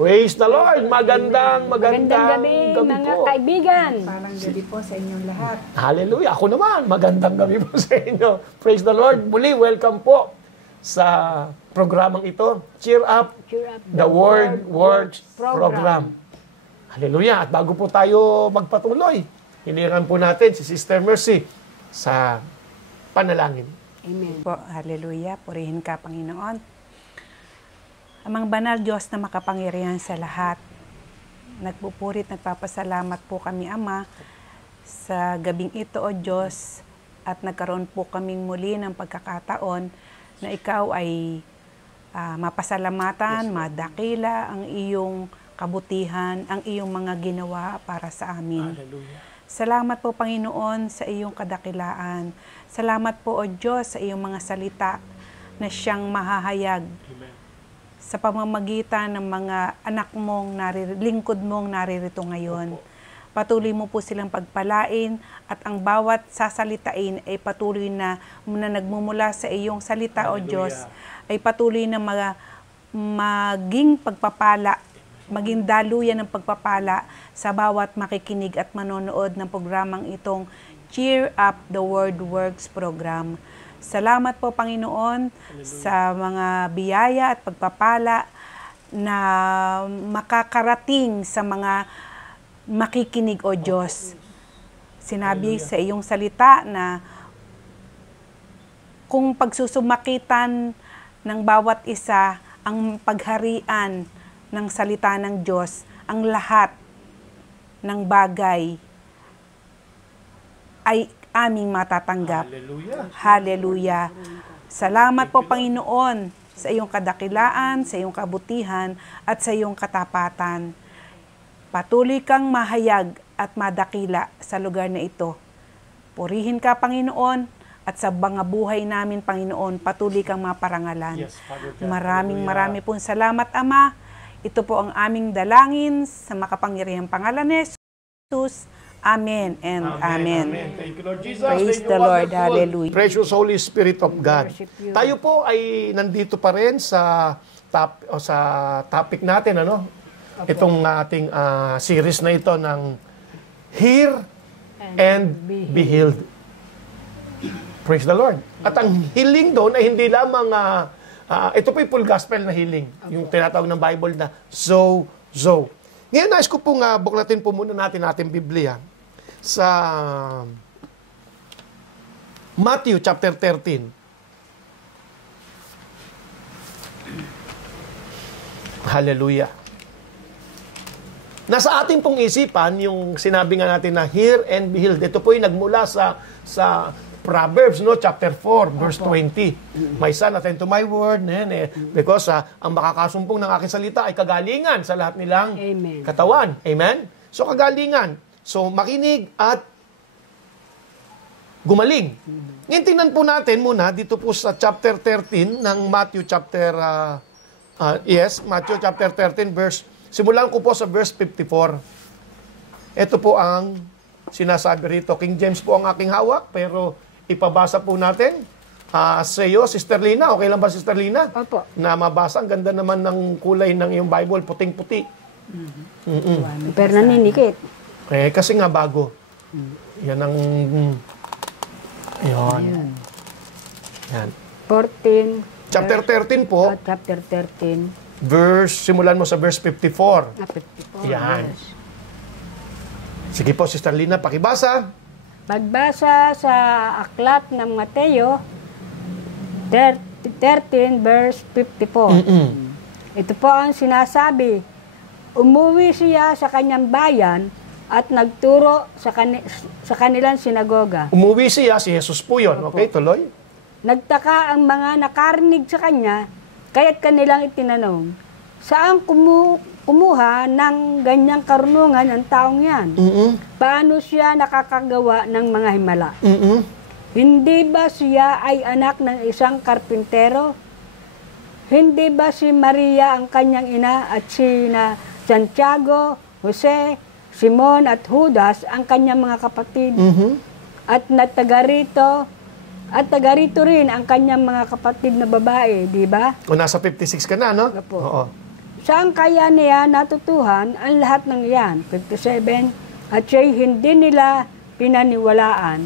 Praise the Lord! Magandang gabi, mga po. kaibigan. Parang gabi po sa inyong lahat. Hallelujah! Ako naman, magandang gabi po sa inyo. Praise the Lord! Muli, welcome po sa programang ito. Cheer Up, the Word Works Program. Hallelujah! At bago po tayo magpatuloy, hiniran po natin si Sister Mercy sa panalangin. Amen. Po, hallelujah. Purihin ka, Panginoon. Amang banal Diyos na makapangyarihan sa lahat, nagpupurit, nagpapasalamat po kami, Ama, sa gabing ito, O Diyos, at nagkaroon po kaming muli ng pagkakataon na Ikaw ay mapasalamatan, madakila ang iyong kabutihan, ang iyong mga ginawa para sa amin. Hallelujah. Salamat po, Panginoon, sa iyong kadakilaan. Salamat po, O Diyos, sa iyong mga salita na siyang mahahayag. Amen. Sa pamamagitan ng mga anak mong lingkod mong naririto ngayon. Patuloy mo po silang pagpalain at ang bawat sasalitain ay patuloy na nagmumula sa iyong salita, Hallelujah. O Diyos, ay patuloy na maging pagpapala, maging daluyan ng pagpapala sa bawat makikinig at manonood ng programang itong Cheer Up the Word Works Program. Salamat po, Panginoon, sa mga biyaya at pagpapala na makakarating sa mga makikinig, O Diyos. Sinabi sa iyong salita na kung pagsusumakitan ng bawat isa ang pagharian ng salita ng Diyos, ang lahat ng bagay ay aming matatanggap. Hallelujah. Hallelujah. Salamat po, Panginoon, sa iyong kadakilaan, sa iyong kabutihan, at sa iyong katapatan. Patuloy kang mahayag at madakila sa lugar na ito. Purihin ka, Panginoon, at sa mga buhay namin, Panginoon, patuloy kang maparangalan. Yes, Father God. Marami pong salamat, Ama. Ito po ang aming dalangin sa makapangyarihang pangalan ni Jesus. Amen and amen. Thank you, Lord Jesus. Praise Thank you, the Lord. wonderful, Hallelujah. Precious Holy Spirit of God. Tayo po ay nandito pa rin sa topic natin, ano? Itong ating series na ito ng Hear and Be Healed. Praise the Lord. At ang healing doon ay hindi lamang ito po yung full gospel na healing. Yung tinatawag ng Bible na Zo. Ngayon, nais ko pong buklatin po muna natin ating Biblia sa Matthew chapter 13. Hallelujah. Nasa ating pong isipan, yung sinabi nga natin na hear and be healed. Ito po yung nagmula sa Proverbs, no, chapter 4, verse 20. My son, attend to my word, because ang makakasumpong ng aking salita ay kagalingan sa lahat nilang katawan. Amen? So, kagalingan. So, makinig at gumaling. Ngayon, tingnan po natin muna dito po sa chapter 13 ng Matthew chapter, Matthew chapter 13, simulan ko po sa verse 54. Ito po ang sinasabi rito. King James po ang aking hawak, pero ipabasa po natin sa iyo, Sister Lina. Okay lang ba, Sister Lina? Opo. Na mabasa. Ang ganda naman ng kulay ng iyong Bible, puting-puti. Pero naninikit. Kasi nga bago. Yan ang... Yan. 14. Chapter 13 po. Chapter 13. Simulan mo sa verse 54. 54. Yan. Yes. Sige po, Sister Lina, pakibasa. Pagbasa sa aklat ng Mateo 13 verse 54. Ito po ang sinasabi. Umuwi siya sa kanyang bayan at nagturo sa kanilang sinagoga. Umuwi siya, si Jesus po yun. Okay, tuloy. Nagtaka ang mga nakarinig sa kanya, kaya't kanilang itinanong, saan kumuha ng ganyang karunungan ang taong yan? Paano siya nakakagawa ng mga himala? Hindi ba siya ay anak ng isang karpintero? Hindi ba si Maria ang kanyang ina at sina Santiago, Jose, Simon at Judas ang kanyang mga kapatid? At taga-rito rin ang kanyang mga kapatid na babae, di ba? O nasa 56 ka na, no? Opo. Oo. Saan kaya niya natutuhan ang lahat ng iyan? 57. At siya'y hindi nila pinaniwalaan.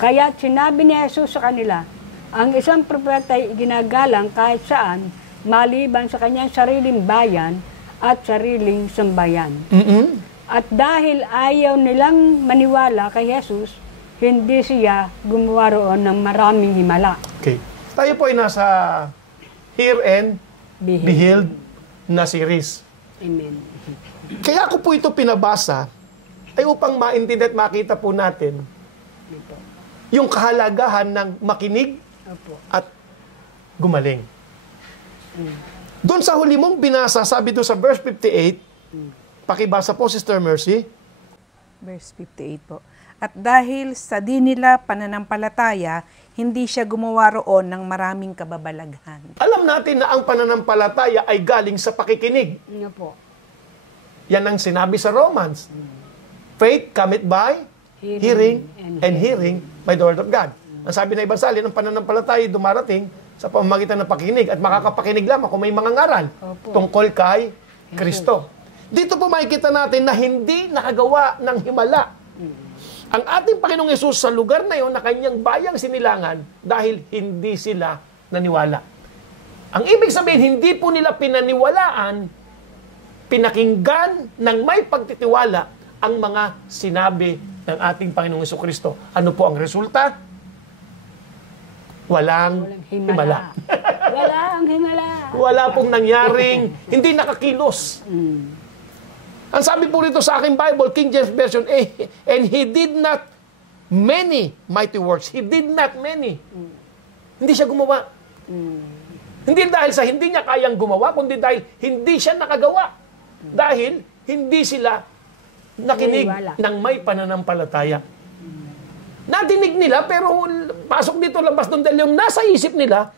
Kaya sinabi ni Jesus sa kanila, ang isang propeta ay ginagalang kahit saan, maliban sa kanyang sariling bayan at sariling sambayan. At dahil ayaw nilang maniwala kay Jesus, hindi siya gumawa roon ng maraming himala. Okay. Tayo po ay nasa Hear and Behold na series. Amen. Kaya ako po ito pinabasa ay upang maintindihan at makita po natin Opo. yung kahalagahan ng makinig Opo. at gumaling. Doon sa huli mong binasa, sabi doon sa verse 58, pakibasa po, Sister Mercy. Verse 58 po. At dahil sa di nila pananampalataya, hindi siya gumawa roon ng maraming kababalaghan. Alam natin na ang pananampalataya ay galing sa pakikinig. Opo. Yan ang sinabi sa Romans. Faith cometh by hearing and hearing by the word of God. Ang sabi na ibang salin, ang pananampalataya dumarating sa pamamagitan ng pakikinig at makakapakinig lamang kung may mga ngaral tungkol kay Kristo. Dito po makikita natin na hindi nakagawa ng himala ang ating Panginoong Yesus sa lugar na yon na kanyang bayang sinilangan dahil hindi sila naniwala. Ang ibig sabihin, hindi po nila pinaniwalaan, pinakinggan ng may pagtitiwala ang mga sinabi ng ating Panginoong Jesucristo. Ano po ang resulta? Walang himala. Walang himala. Wala pong nangyaring, hindi nakakilos. Ang sabi po rito sa aking Bible, King James Version, and he did not many mighty works. He did not many. Hindi siya gumawa. Hindi dahil sa hindi niya kayang gumawa, kundi dahil hindi siya nakagawa. Dahil hindi sila nakinig ng may pananampalataya. Nadinig nila, pero pasok dito, labas doon, dahil yung nasa isip nila,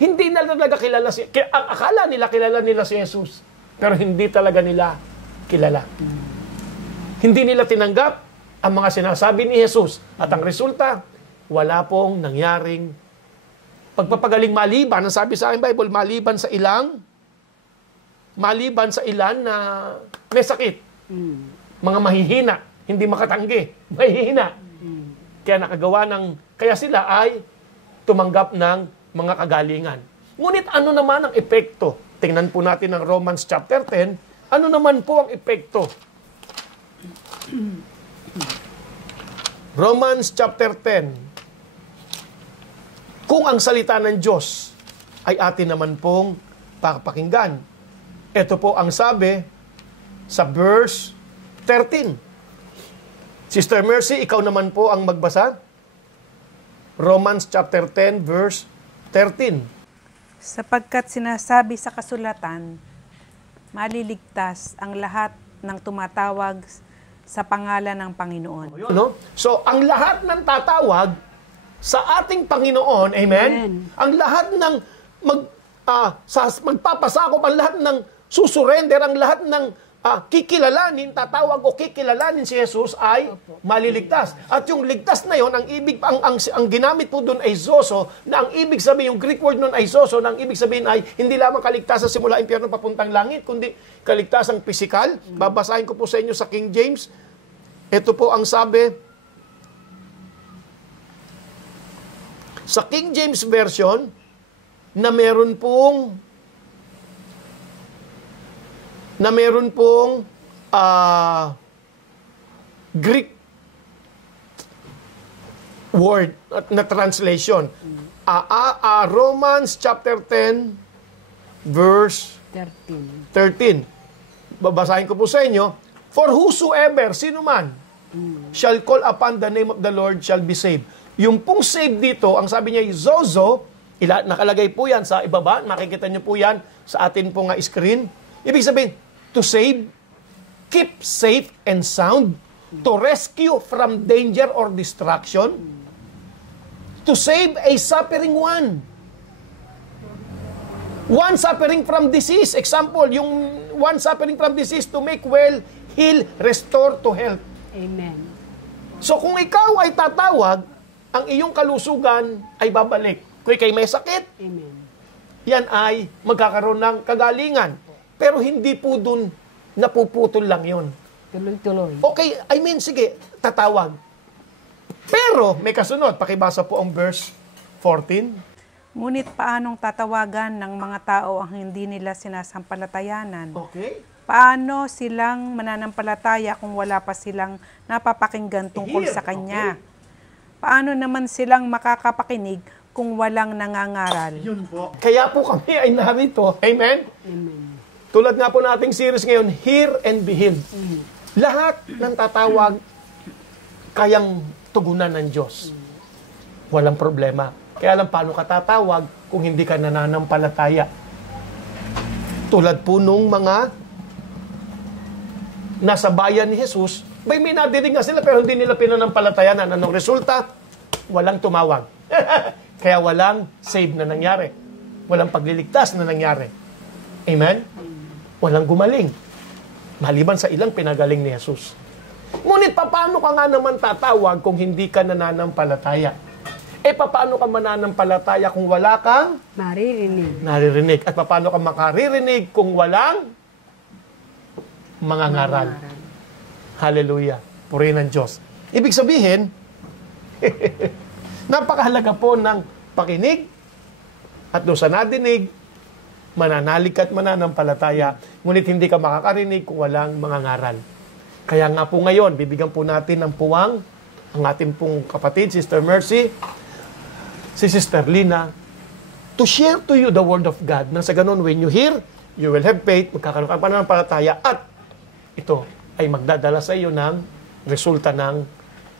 hindi na talaga kilala si... Akala nila kilala nila si Jesus, pero hindi talaga nila kilala. Hindi nila tinanggap ang mga sinasabi ni Jesus. At ang resulta, wala pong nangyaring pagpapagaling maliban, ang sabi sa aking Bible, maliban sa ilan na may sakit. Mga mahihina, hindi makatanggi, mahihina. Kaya sila ay tumanggap ng mga kagalingan. Ngunit ano naman ang epekto? Tingnan po natin ang Romans chapter 10. Ano naman po ang epekto? Romans chapter 10. Kung ang salita ng Diyos ay atin naman pong pakinggan. Ito po ang sabi sa verse 13. Sister Mercy, ikaw naman po ang magbasa. Romans chapter 10, verse 13. Sapagkat sinasabi sa kasulatan, maliligtas ang lahat ng tumatawag sa pangalan ng Panginoon. No? So, ang lahat ng tatawag sa ating Panginoon, amen? Ang lahat ng magpapasakop, ang lahat ng susurrender, ang lahat ng kikilalanin, tatawag o kikilalanin si Jesus ay maliligtas. At yung ligtas na yon, ang ginamit po doon ay zoso, na ang ibig sabihin, yung Greek word noon ay zoso, na ang ibig sabihin ay hindi lamang kaligtasan simula impyerno papuntang langit, kundi kaligtasang pisikal. Babasahin ko po sa inyo sa King James. Ito po ang sabi sa King James Version na meron pong Greek word na translation. Romans chapter 10 verse 13. Babasahin ko po sa inyo. For whosoever, sino man, shall call upon the name of the Lord shall be saved. Yung pong save dito, ang sabi niya, zozo, nakalagay po yan sa ibaba, makikita niyo po yan sa atin pong screen. Ibig sabihin, to save, keep safe and sound, to rescue from danger or destruction, to save a suffering one suffering from disease. Example, yung one suffering from disease, to make well, heal, restore to health. Amen. So kung ikaw ay tatawag, ang iyong kalusugan ay babalik. Kung ikay may sakit, Amen. yan ay magkakaroon ng kagalingan. Pero hindi po dun napuputol lang yon. Tuloy-tuloy. Okay, I mean, sige, tatawag. Pero may kasunod. Pakibasa po ang verse 14. Ngunit paanong tatawagan ng mga tao ang hindi nila sinasampalatayanan? Okay. Paano silang mananampalataya kung wala pa silang napapakinggan tungkol sa Kanya? Paano naman silang makakapakinig kung walang nangangaral? Yun po. Kaya po kami ay narito. Amen? Amen. Tulad nga po nating series ngayon, Hear and Be Healed. Lahat ng tatawag, kayang tugunan ng Diyos. Walang problema. Kaya lang paano ka tatawag kung hindi ka nananampalataya? Tulad po nung mga nasa bayan ni Jesus, may nadinig nga sila pero hindi nila pinanampalatayanan. Anong resulta? Walang tumawag. Kaya walang save na nangyari. Walang pagliligtas na nangyari. Amen? Walang gumaling. Maliban sa ilang pinagaling ni Jesus. Ngunit paano ka nga naman tatawag kung hindi ka nananampalataya? Paano ka mananampalataya kung wala kang naririnig? At paano ka makaririnig kung walang mga ngaral? Hallelujah. Purihin ng Diyos. Ibig sabihin, napakahalaga po ng pakinig at doon sa nadinig, mananalig at mananampalataya, ngunit hindi ka makakarinig kung walang mga ngaral. Kaya nga po ngayon, bibigyan po natin ng puwang ang ating pong kapatid, Sister Mercy, si Sister Lina, to share to you the Word of God. Nang sa ganun, when you hear, you will have faith, magkakaroon ka pa ng palataya, at ito ay magdadala sa iyo ng resulta ng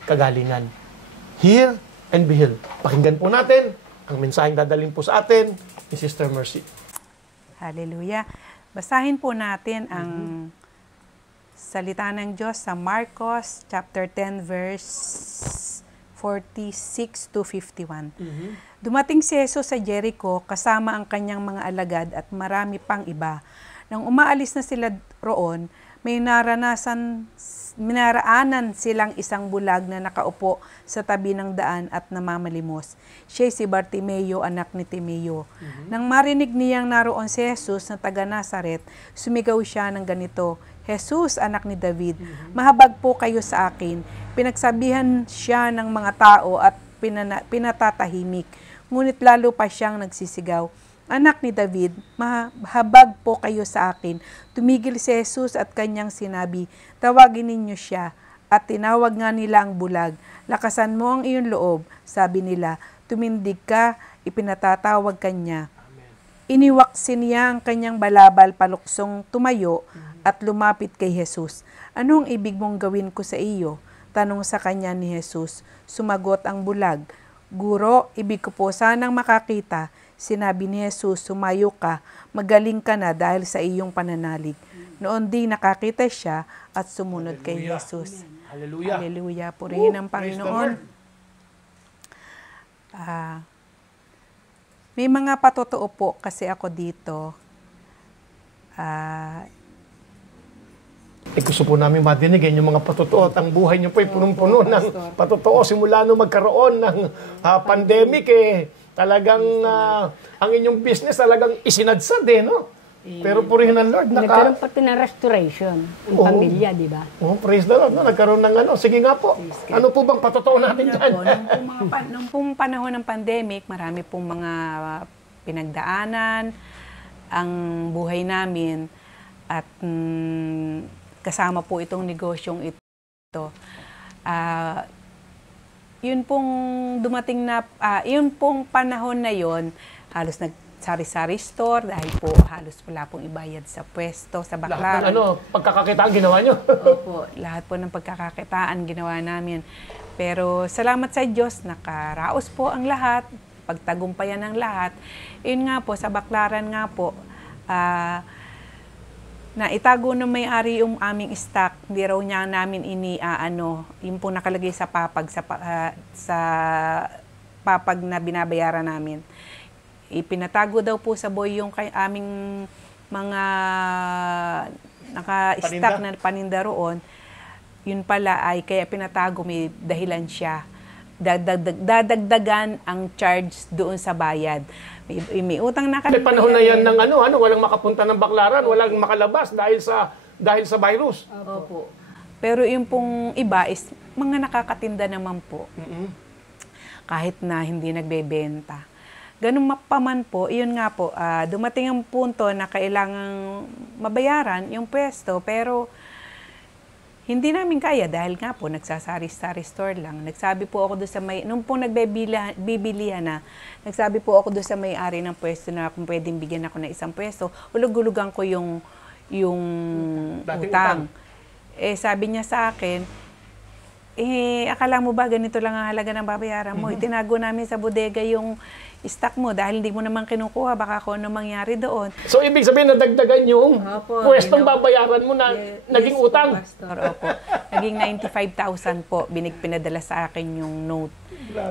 kagalingan. Hear and be healed. Pakinggan po natin ang mensaheng dadalhin po sa atin ni Sister Mercy. Hallelujah. Basahin po natin ang salita ng Diyos sa Marcos chapter 10 verse 46 to 51. Dumating si Jesus sa Jericho kasama ang kanyang mga alagad at marami pang iba. Nang umaalis na sila roon, may minaraanan silang isang bulag na nakaupo sa tabi ng daan at namamalimos. Siya si Bartimeo, anak ni Timeo. Nang marinig niyang naroon si Jesus na taga Nazaret, sumigaw siya ng ganito, Jesus, anak ni David, mahabag po kayo sa akin. Pinagsabihan siya ng mga tao at pinatatahimik. Ngunit lalo pa siyang nagsisigaw, Anak ni David, mahabag po kayo sa akin. Tumigil si Jesus at kanyang sinabi, tawagin ninyo siya. At tinawag nga nila ang bulag. Lakasan mo ang iyong loob. Sabi nila, tumindig ka, ipinatatawag kanya. Iniwaksin niya ang kanyang balabal paluksong tumayo at lumapit kay Jesus. Anong ibig mong gawin ko sa iyo? Tanong sa kanya ni Jesus. Sumagot ang bulag. Guro, ibig ko po sanang makakita. Sinabi ni Jesus, sumayo ka, magaling ka na dahil sa iyong pananalig. Noon din nakakita siya at sumunod kay Jesus. Hallelujah. Hallelujah. Purihin ang Panginoon. May mga patotoo po kasi ako dito. Gusto po namin madinig yung mga patotoo at ang buhay niyo po ay punong-puno ng patotoo. Simula nung magkaroon ng pandemic, talagang ang inyong business talagang isinadsad no? Pero purihin ng Lord. Nagkaroon pati ng restoration ng pamilya, di ba? Praise the Lord. Nagkaroon ng Sige nga po. Ano po bang patotoo natin dyan? Nung pong panahon ng pandemic, marami pong mga pinagdaanan ang buhay namin at kasama po itong negosyong ito. Yun pong dumating na, yun pong panahon na yon, halos sari-sari store dahil po halos wala pong ibayad sa pwesto, sa baklaran. Lahat ng pagkakakitaan ginawa nyo? Opo, lahat po ng pagkakakitaan ginawa namin. Pero salamat sa Diyos, nakaraos po ang lahat, pagtagumpayan ng lahat. Yun nga po, sa baklaran nga po, na itago ng may-ari yung aming stock, hindi raw niya namin yung po nakalagay sa papag, sa papag na binabayaran namin. Ipinatago daw po sa boy yung aming mga naka-stock na paninda roon. Yun pala ay kaya pinatago, may dahilan siya. dadagdagan ang charge doon sa bayad. May utang na May panahon na yan ng walang makapunta ng Baclaran, walang makalabas dahil sa virus. Opo. Pero yung pong iba is mga nakakatinda naman po. Kahit na hindi nagbebenta. Ganun paman po, yun nga po, dumating ang punto na kailangang mabayaran yung pwesto, pero hindi namin kaya dahil nga po nagsasari-sari store lang. Nagsabi po ako doon sa nung po nagbibilihan na, nagsabi po ako doon sa may-ari ng pwesto na kung pwedeng bigyan ako ng isang pwesto, hulug-hulugan ko yung utang. Sabi niya sa akin, akala mo ba ganito lang ang halaga ng babayaran mo? Itinago namin sa bodega yung stock mo dahil hindi mo naman kinukuha, baka kung ano mangyari doon. So, ibig sabihin nadagdagan yung pwestong babayaran mo na naging utang? Pastor, opo. Naging 95,000 po, pinadala sa akin yung note,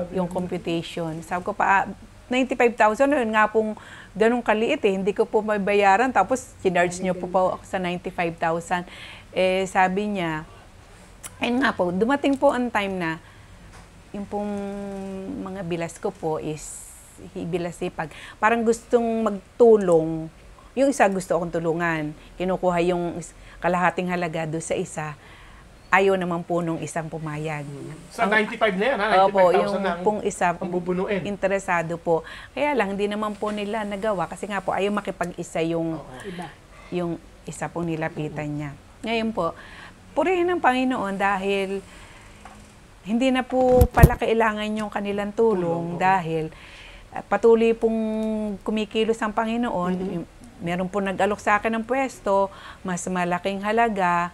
yung computation. Sabi ko pa, 95,000, yun nga pong ganun kaliit hindi ko po mabayaran. Tapos, kinarge niyo po ako sa 95,000. Sabi niya, ayun nga po, dumating po ang time na yung pong mga bilas ko po is bilasipag. Parang gustong magtulong. Yung isa gusto akong tulungan. Kinukuha yung kalahating halaga doon sa isa. Ayaw naman po nung isang pumayag. Sa 95 na yan, ha? 95,000 opo, yung pong isa bubunuin. Interesado po. Kaya lang, hindi naman po nila nagawa. Kasi nga po, ayaw makipag-isa yung isa pong nilapitan niya. Ngayon po, purihin ng Panginoon dahil hindi na po pala kailangan yung kanilang tulong dahil patuloy pong kumikilos ang Panginoon. Meron po nag-alok sa akin ng pwesto, mas malaking halaga.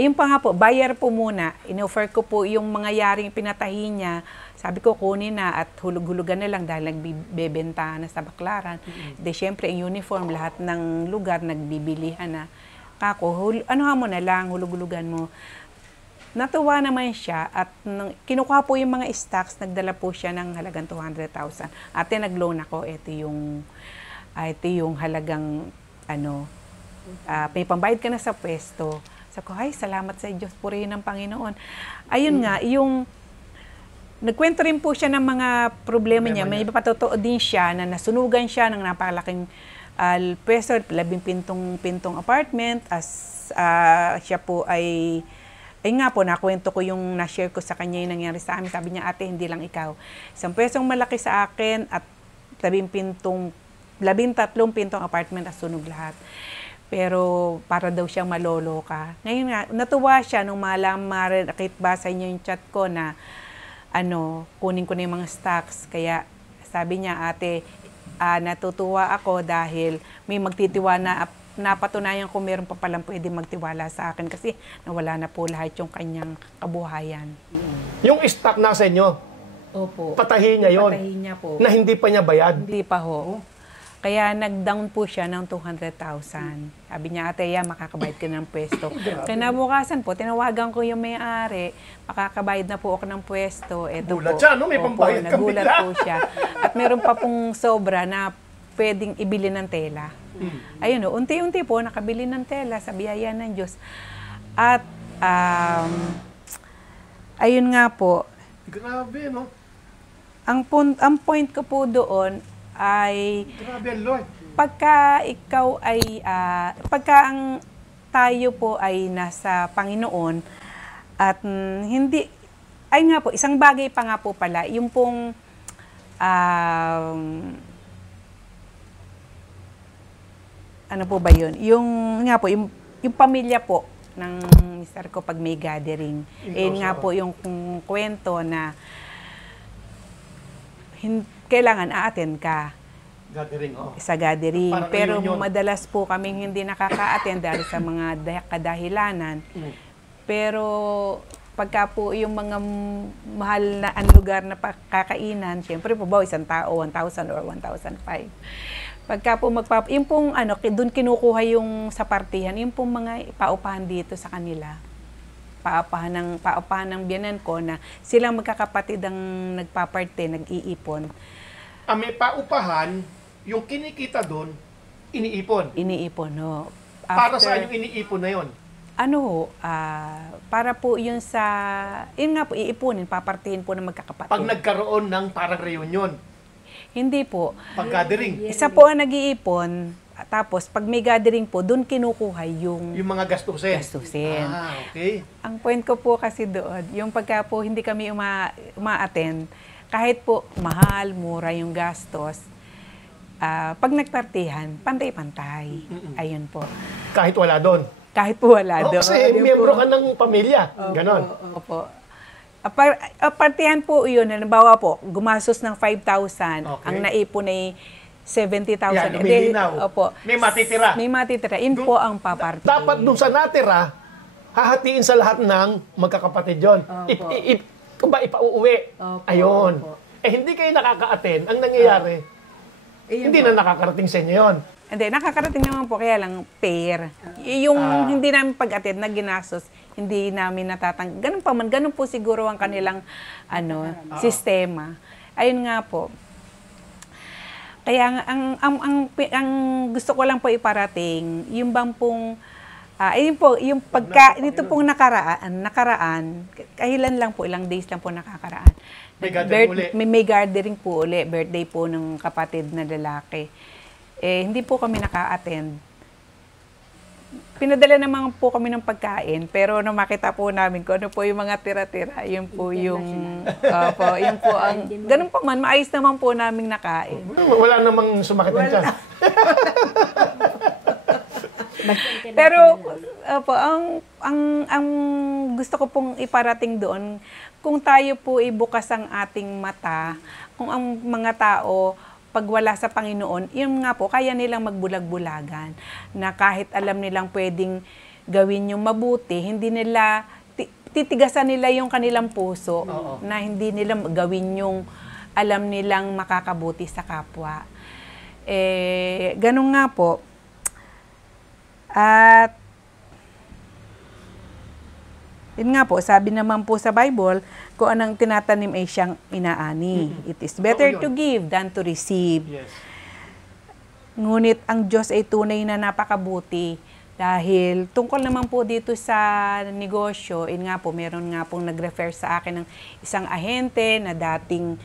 Yun pa nga po, bayar po muna. In-offer ko po yung mga yaring pinatahi niya. Sabi ko, kunin na at hulug-hulugan na lang dahil nagbibenta na sa Baclaran. De, syempre, yung uniform, lahat ng lugar nagbibilihan na. Kako, mo na lang, hulug-hulugan mo. Natuwa naman siya at kinukuha po yung mga stocks, nagdala po siya ng halagang 200,000. Ate, nag-loan ako, ito yung halagang, may pambayad ka na sa pwesto. Sabi ko, ay, salamat sa Diyos, purihin ng Panginoon. Ayun nga, nagkwento rin po siya ng mga problema niya. May patotoo din siya na nasunugan siya ng napakalaking pwesto, 11 pintong apartment, as siya po ay nga po, nakwento ko yung na-share ko sa kanya yung nangyari sa amin. Sabi niya, ate, hindi lang ikaw. Isang pesong malaki sa akin at 13 pintong apartment at sunog lahat. Pero para daw siyang maloloka. Ngayon nga, natuwa siya nung malaman, basa niya yung chat ko na kunin ko na yung mga stocks. Kaya sabi niya, ate, natutuwa ako dahil may magtitiwa na napatunayan ko meron pa palang pwede magtiwala sa akin kasi nawala na po lahat yung kanyang kabuhayan. Yung stock nasa inyo? Opo. Patahin niya yun? Patahin niya po. Na hindi pa niya bayad? Hindi pa ho. Kaya nag-down po siya ng 200,000. Sabi niya, ate, makakabayad ka ng pwesto. Kinabukasan po, tinawagan ko yung may-ari, makakabayad na po ako ng pwesto. Eto Gulat po. siya, no? May pambayad ka nagulat bigla. po siya. At meron pa pong sobra na pwedeng ibili ng tela. Ayun, unti-unti po nakabili ng tela sa biyaya ng Diyos. At ayun nga po. Grabe, no? Ang point ko po doon ay grabe, Lord. Pagka ikaw ay pagka ang tayo po ay nasa Panginoon at hindi ay nga po isang bagay pa nga po pala yung pong ano po ba yun? Yung nga po, yung pamilya po ng mister ko pag may gathering. Nga po yung kwento na kailangan a-attend ka. Gathering, Sa gathering. Parang pero reunion. Madalas po kaming hindi nakaka-attend dahil sa mga kadahilanan. Pero pagka po yung mga mahal na ang lugar na kakainan, syempre po ba, isang tao, 1,000 or 1,005. Pagka po yung pong doon kinukuha yung sa partihan, yung pong mga paupahan dito sa kanila. Paupahan ng biyanan ko na silang magkakapatid ang nagpaparte, nag-iipon. May paupahan, yung kinikita doon, iniipon. Iniipon, no. Para saan yung iniipon na yon? Ano ho, para po yun sa, yun nga po, iipunin, papartihin po ng magkakapatid. Pag nagkaroon ng parang reunion, Hindi po. pag-gathering, Isa po ang nag-iipon, tapos pag may gathering po, doon kinukuha yung yung mga gastusin. gastusin. Okay. Ang point ko po kasi doon, yung pagka po hindi kami uma-attend, kahit po mahal, mura yung gastos, pag nagpartihan, pantay-pantay. Ayun po. Kahit wala doon. Kahit po wala doon. Kasi miyembro ka ng pamilya. Ganon. Opo. Partihan po yun, halimbawa po, gumastos ng 5,000, Okay. ang naipon ay 70,000. Yan, lumilinaw. Opo. May matitira. May matitira. Yun po ang papartihin. Dapat dun sa natira, hahatiin sa lahat ng magkakapatid yon. Kung ba ipauuwi. Opo, Ayun. opo. Hindi kayo nakaka-attend. Ang nangyayari, hindi na nakakarating sa inyo yun. Hindi, nakakarating naman po, kaya lang pair. Yung hindi namin pag-attend na ginastos, hindi namin natatang. Ganun pa man, ganun po siguro ang kanilang sistema. Ayun nga po. Kaya ang gusto ko lang po iparating, yung bang pong ayun po, yung nito pong nakaraan, kahilan lang po, ilang days lang po nakakaraan. May gathering uli. May gathering po uli, birthday po ng kapatid na lalaki. Hindi po kami naka-attend. Pinadala naman po kami ng pagkain, pero nung makita po namin kung ano po yung mga tira-tira, yun po yung, yun po ang, ganun pa man, maayos naman po namin nakain. Wala namang sumakit ng tiyan. Pero, ang gusto ko pong iparating doon, kung tayo po ibukas ang ating mata, kung ang mga tao, pag wala sa Panginoon, yun nga po, kaya nilang magbulag-bulagan, na kahit alam nilang pwedeng gawin yung mabuti, hindi nila, titigasan nila yung kanilang puso, na hindi nila gawin yung alam nilang makakabuti sa kapwa. Ganun nga po. At yun nga po, sabi naman po sa Bible, kung anong tinatanim ay siyang inaani. It is better to give than to receive. Yes. Ngunit ang Diyos ay tunay na napakabuti. Dahil tungkol naman po dito sa negosyo, yun nga po, meron nga pong nag-refer sa akin ng isang ahente na dating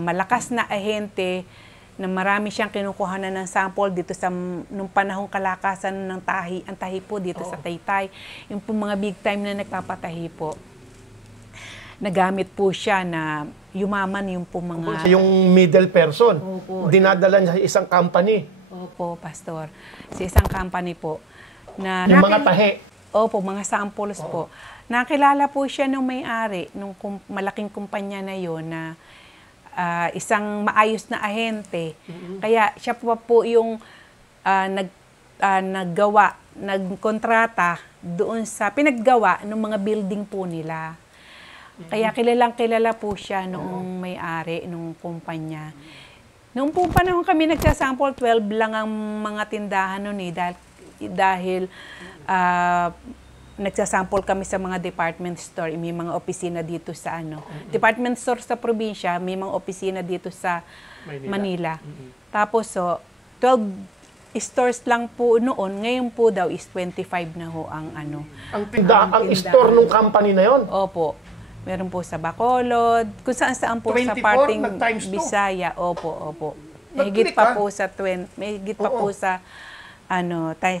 malakas na ahente, na marami siyang kinukuha na ng sample dito sa nung panahong kalakasan ng tahi, ang tahi po dito sa Taytay. Yung po mga big time na nagpapatahi po. Nagamit po siya na yumaman yung po mga... Yung middle person, Opo. dinadala niya sa isang company. Opo, Pastor. Sa isang company po. Na Yung mga tahi. Opo, mga samples po. Nakilala po siya nung may-ari, nung malaking kumpanya na yon na isang maayos na ahente. Kaya siya po yung nagkontrata doon sa pinaggawa ng mga building po nila. Kaya kilala po siya noong may-ari nung kumpanya. Noong po panahon kami nagsasample, 12 lang ang mga tindahan noon dahil nagsasample kami sa mga department store, may mga opisina dito sa department store sa probinsya, may mga opisina dito sa Manila. Tapos 12 stores lang po noon, ngayon po daw is 25 na ho ang Ang store ng company na yon. Opo. Meron po sa Bacolod, kung saan po sa 24, parting nag-times 2. Bisaya. Opo. Nag-click Mahigit pa ka? po sa 20, mahigit pa po sa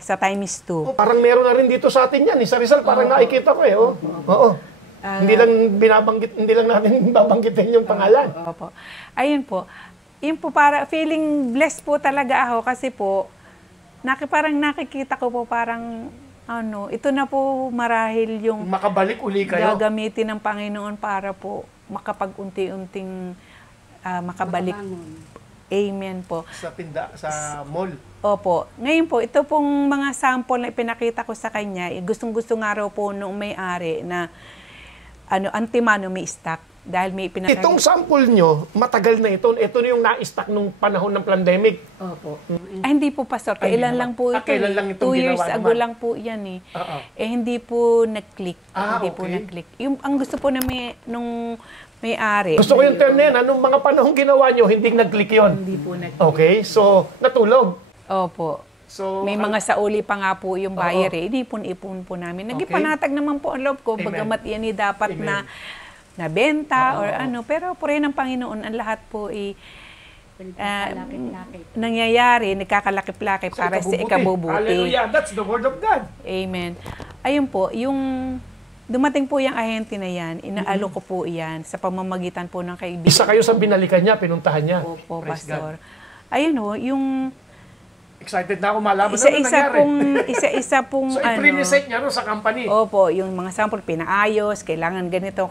sa times 2. Parang meron na rin dito sa atin yan. Sa Rizal, parang nakikita ko eh. Oo. Hindi lang natin babanggitin yung pangalan. Opo. Ayun po. Yun po para feeling blessed po talaga ako kasi po parang nakikita ko po parang ito na po marahil yung Makabalik uli kayo. gagamitin ng Panginoon para po makapag-unti-unting makabalik. Makabangon. Amen po. Sa mall. Opo. Ngayon po, ito pong mga sample na ipinakita ko sa kanya, gustong-gusto nga raw po nung may-ari na antimano may stock. Dahil may Itong sample nyo, matagal na ito. Ito na yung na-stock nung panahon ng pandemic. Opo. hindi po, Pastor. Kailan lang po ito. Kailan lang itong 2 years ginawa ago naman? lang po yan eh. Oo. Hindi po nag-click. Hindi po okay. nag-click. Ang gusto po na nung may-ari. Gusto ko yung term na yan. Anong mga panahong ginawa nyo, hindi nag-click yun. Hindi po nag-click. Okay, so natulog. Opo. So, May mga sauli pa nga po yung buyer inipon-ipon po namin. Nagpanatag naman po ang loob ko, Amen. bagamat yan dapat Amen. na benta or ano. Pero po rin ng Panginoon, ang lahat po nangyayari, nagkakalakip-lakip para sa ikabubuti. Hallelujah. That's the word of God. Amen. Ayun po, yung dumating po yung ahente na yan, inaalo ko po yan sa pamamagitan po ng kaibigan. Isa kayo sa binalikan niya, pinuntahan niya. Opo, Praise Pastor. Ayun ho, yung Excited na ako malaman na nangyari. isa pong So, i-pre-set niya ro sa company. Opo, yung mga sample pinaayos, kailangan ganito.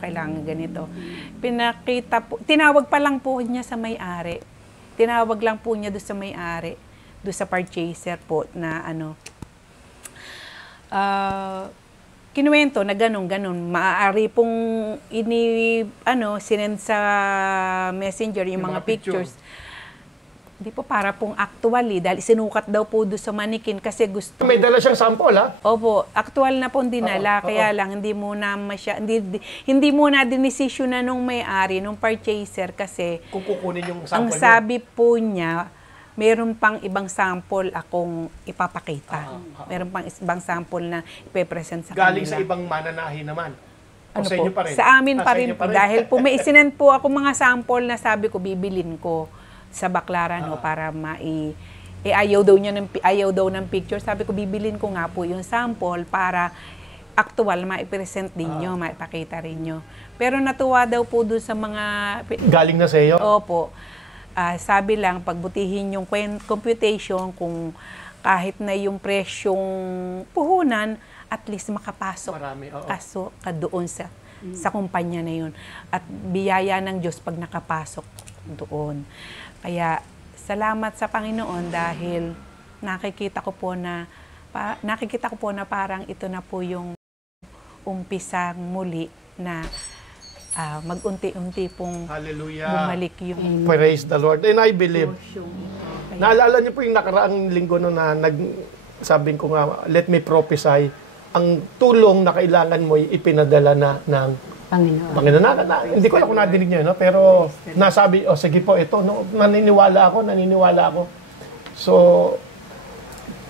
Pinakita po, tinawag pa lang po niya sa may-ari. Tinawag lang po niya doon sa may-ari, doon sa purchaser po na kinuwento na ganun. Maaari pong sinend sa messenger yung mga pictures. Di po para pong actually, dahil sinukat daw po doon sa manikin kasi gusto. May dala siyang sample, ha? Opo, actual na pong dinala, kaya lang hindi muna dinesisyon na nung may-ari, nung purchaser kasi Kung kukunin yung sample ang sabi po niya, meron pang ibang sample akong ipapakita. Meron pang ibang sample na ipe-present sa galing kanila. sa ibang mananahi naman. O Ano sa po? inyo pa rin? Sa amin pa rin Sa inyo po. Dahil po may isinend po ako mga sample na sabi ko, bibilin ko sa Baclaran para ayaw daw ng picture. Sabi ko, bibilin ko nga po yung sample para actual, maipresent din nyo, maipakita rin nyo. Pero natuwa daw po doon sa mga... Galing na sa iyo? Opo. Sabi lang, pagbutihin yung computation, kung kahit na yung presyong puhunan, at least makapasok Marami, kaso ka doon sa kumpanya na yun. At biyaya ng Diyos pag nakapasok doon. Kaya salamat sa Panginoon dahil nakikita ko po na parang ito na po yung umpisang muli na mag-unti-unti pong bumalik yung Praise the Lord. And I believe. Naalala niyo po yung nakaraang linggo na sabihin ko nga, let me prophesy, ang tulong na kailangan mo ipinadala na ng Panginoon. Hindi ko lang kung nadinig niyo, no? Pero nasabi, sige po, ito, no? naniniwala ako. So,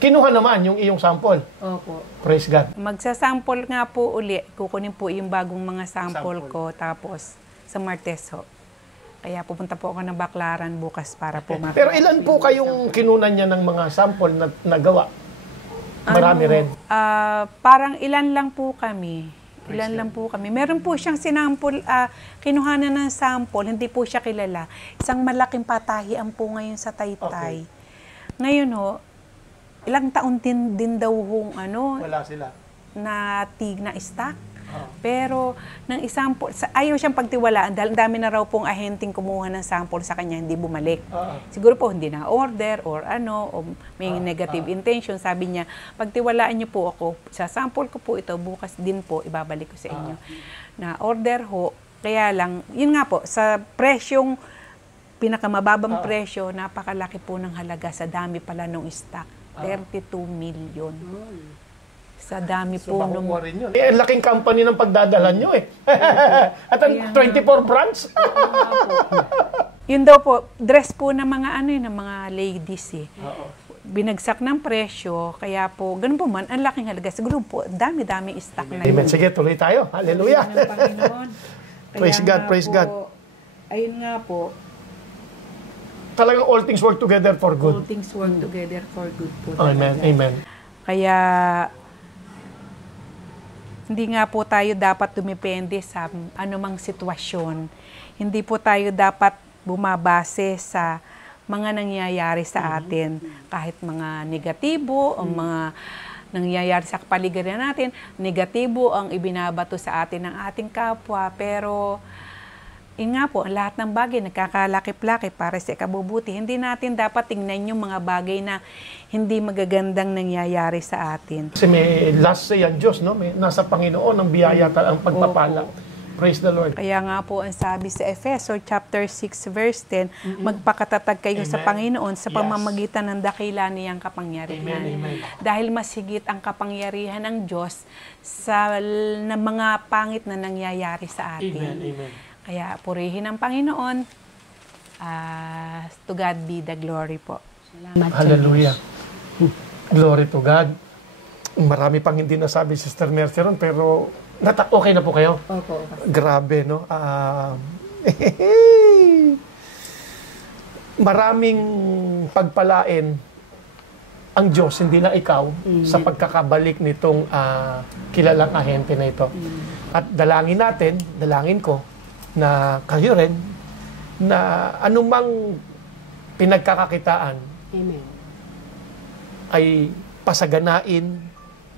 kinuha naman yung iyong sample. Opo. Praise God. Magsasample nga po uli. Kukunin po yung bagong mga sample ko tapos sa Martes ho. Kaya pupunta po ako ng Baclaran bukas para po Pero ilan po kayong kinunan niya ng mga sample na nagawa? Marami rin. Parang ilan lang po kami. Meron po siyang sinampol, kinuhanan ng sample, hindi po siya kilala. Isang malaking patahian po ngayon sa Taytay. Ngayon ho, ilang taon din daw hong Wala sila. na stock. Pero nang isample, ayaw siyang pagtiwalaan dahil dami na raw pong ahenteng kumuha ng sample sa kanya, hindi bumalik. Siguro po hindi na order or o may negative intention. Sabi niya, pagtiwalaan niyo po ako, sa sample ko po ito, bukas din po ibabalik ko sa inyo. Na order ho, kaya lang, yun nga po, sa presyong pinakamababang presyo, napakalaki po ng halaga sa dami pala ng stock. 32 million. Sa dami po nung... rin yun. Laking company ng pagdadalan nyo eh. At ang 24 brands. Yun daw po, dress po ng mga ng mga ladies eh. Binagsak ng presyo, kaya po, ganun po man, ang laking halaga. Siguro po, dami-dami stock na yun. Amen. Sige, tuloy tayo. Hallelujah. Praise God, praise God. Ayun nga po, Talagang all things work together for good. all things work together for good po. Amen, amen. Kaya, hindi nga po tayo dapat dumepende sa anumang sitwasyon. Hindi po tayo dapat bumabase sa mga nangyayari sa atin. Kahit mga negatibo, o mga nangyayari sa kapaligiran natin, negatibo ang ibinabato sa atin ng ating kapwa. Pero, yun nga po, lahat ng bagay nagkakalakip-lakip para sa ikabubuti. Hindi natin dapat tingnan yung mga bagay na hindi magagandang nangyayari sa atin. Kasi may last say ang Diyos, no? May nasa Panginoon ang biyaya ang pagpapala. Praise the Lord. Kaya nga po ang sabi sa Efeso chapter 6 verse 10, magpakatatag kayo sa Panginoon sa pamamagitan ng dakila niyang kapangyarihan. Amen. Dahil mas higit ang kapangyarihan ng Diyos sa na mga pangit na nangyayari sa atin. Amen, amen. Kaya purihin ang Panginoon. To God be the glory po. Salamat sa Hallelujah. Glory to God. Marami pang hindi nasabi, Sister Mercy ron, pero okay na po kayo? Opo. Grabe, no? Maraming pagpalain ang Diyos, hindi lang ikaw, sa pagkakabalik nitong kilalang ahente na ito. At dalangin ko, na kayo rin, na anumang pinagkakakitaan Amen. ay pasaganain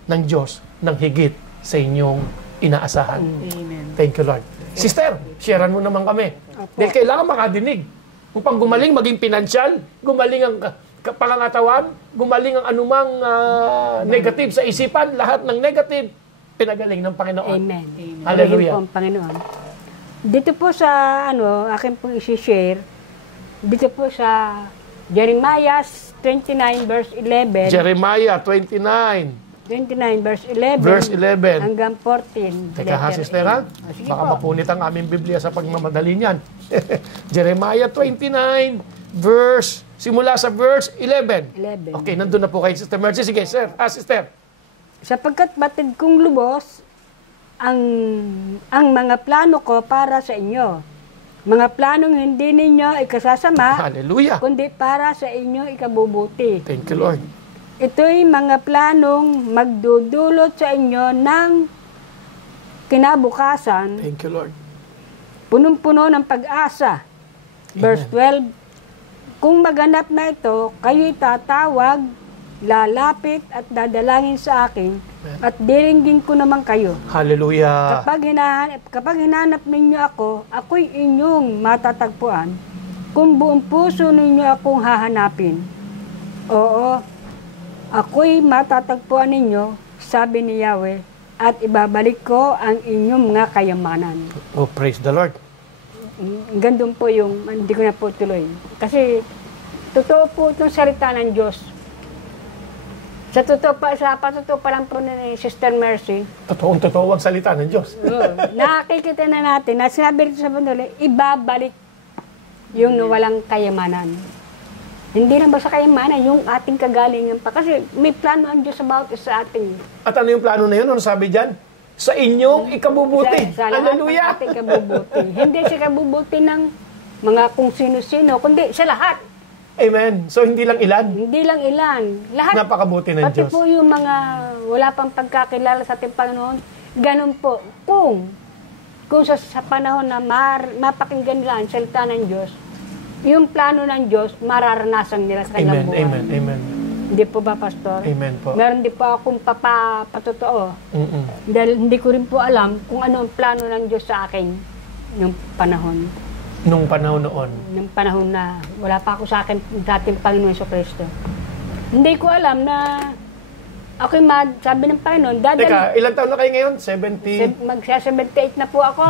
ng Diyos ng higit sa inyong inaasahan. Amen. Thank you, Lord. Sister, sharean mo naman kami. Dahil kailangan makadinig. Upang gumaling, maging pinansyal, gumaling ang pangangatawan, gumaling ang anumang negative sa isipan, lahat ng negative, pinagaling ng Panginoon. Amen. Hallelujah. Amen po ang Panginoon. Dito po sa, akin pong isi-share, dito po sa Jeremiah 29 verse 11. Jeremiah 29. 29 verse 11. Verse 11. Hanggang 14. Teka ha, sister ha? Sige Baka po. mapunit ang aming Biblia sa pagmamadali niyan. Jeremiah 29, simula sa verse 11. 11. Okay, nandun na po kayo, Sister Mercy. Sige, sir. Sister. Sapagkat batid kong lubos ang mga plano ko para sa inyo. Mga planong hindi ninyo ikasasama, Hallelujah. kundi para sa inyo ikabubuti. Thank you, Lord. Ito'y mga planong magdudulot sa inyo ng kinabukasan, Thank you, Lord. punong-puno ng pag-asa. Verse 12, kung maganap na ito, kayo'y tatawag, lalapit at dadalangin sa akin, at diringgin ko naman kayo. Hallelujah. Kapag hinanap ninyo ako, ako'y inyong matatagpuan. Kung buong puso ninyo akong hahanapin. Oo, ako'y matatagpuan ninyo, sabi ni Yahweh, at ibabalik ko ang inyong mga kayamanan. Oh, praise the Lord. Gandun po yung, hindi ko na po tuloy. Kasi, totoo po itong salita ng Diyos. Sa patotoo pa lang po ni Sister Mercy, Totoo ang salita ng Diyos. nakikita na natin na sinabi rito sa bandula, ibabalik yung walang kayamanan. Hindi lang ba sa kayamanan, yung ating kagalingan pa. Kasi may plano ang Diyos about sa ating. At ano yung plano na yun? Ano sabi dyan? Sa inyong ikabubuti. Sa lahat ng Hallelujah. ating kabubuti. Hindi sa kabubuti ng mga kung sino-sino, kundi sa lahat. Amen. So, hindi lang ilan. Hindi lang ilan. Lahat. Napakabuti ng Pati Diyos. po yung mga wala pang pagkakilala sa ating Panginoon, ganun po. Kung sa panahon na mapakinggan nila ang salita ng Diyos, yung plano ng Diyos, mararanasan nila sa kanilang buhay. Amen. Amen. Hindi po ba, Pastor? Amen po. Meron din po akong patotoo. Mm-mm. Dahil hindi ko rin po alam kung ano ang plano ng Diyos sa akin yung panahon. Nung panahon noon. Nung panahon na wala pa ako sa akin dating Panginoon Jesucristo. Hindi ko alam na ako'y sabi ng Panginoon, Teka, ilang taon na kayo ngayon? 70? Magsa-78 na po ako.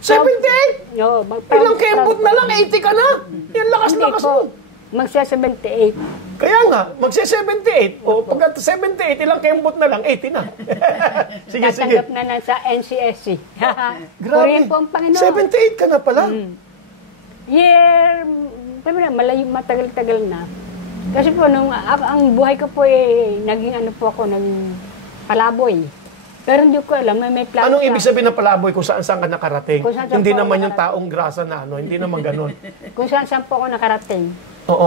78? No, Ilang kembot na lang, 80 ka na. Yan lakas-lakas mo. Magsa-78. Kaya nga, magsi-78. O pagka 78, ilang kembot na lang, 80 na. Sige. Tatanggap na sa NCSC. Grabe. Korean po ang Panginoon. 78 ka na pala. Sabi na, malayo, matagal-tagal na. Kasi po, ang buhay ko po naging naging palaboy. Pero hindi ko alam, may plano. Anong ibig sabihin ng palaboy kung saan-saan ka nakarating? Kung saan-saan Hindi po ako naman yung nakarating. taong grasa na hindi naman ganun. Kung saan po ako nakarating. Oo,